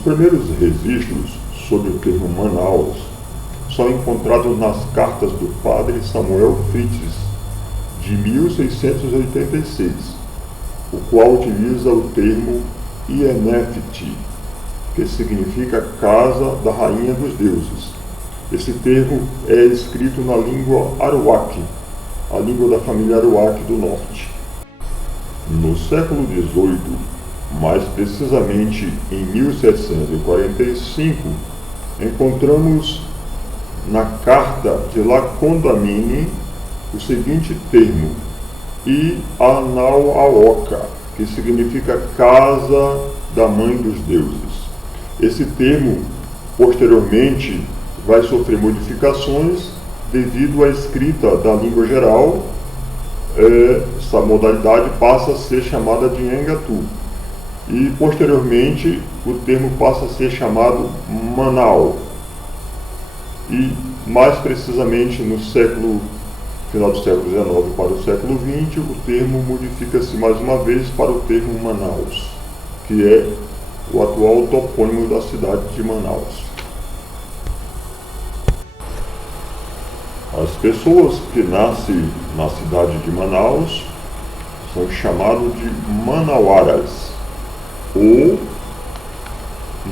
primeiros registros sobre o termo Manaus são encontrados nas cartas do padre Samuel Fritz, de 1686, o qual utiliza o termo Ienefti, que significa Casa da Rainha dos Deuses. Esse termo é escrito na língua Arawak, a língua da família Arawak do Norte. No século XVIII, mais precisamente em 1745, encontramos na carta de Lacondamine o seguinte termo, Ianauaoca, que significa Casa da Mãe dos Deuses. Esse termo, posteriormente, vai sofrer modificações devido à escrita da língua geral. Essa modalidade passa a ser chamada de Engatu e posteriormente o termo passa a ser chamado Manau, e mais precisamente no final do século XIX para o século XX, o termo modifica-se mais uma vez para o termo Manaus, que é o atual topônimo da cidade de Manaus. As pessoas que nascem na cidade de Manaus são chamadas de manauaras ou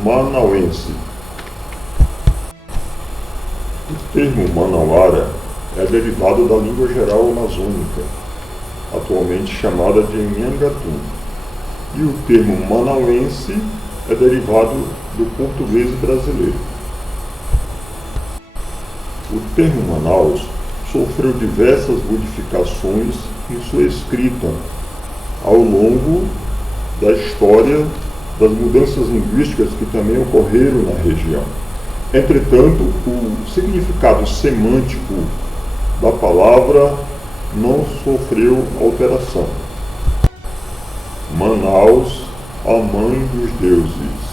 manauense. O termo manauara é derivado da língua geral amazônica, atualmente chamada de Nhangatu, e o termo manauense é derivado do português brasileiro. O termo Manaus sofreu diversas modificações em sua escrita ao longo da história das mudanças linguísticas que também ocorreram na região. Entretanto, o significado semântico da palavra não sofreu alteração. Manaus, a mãe dos deuses.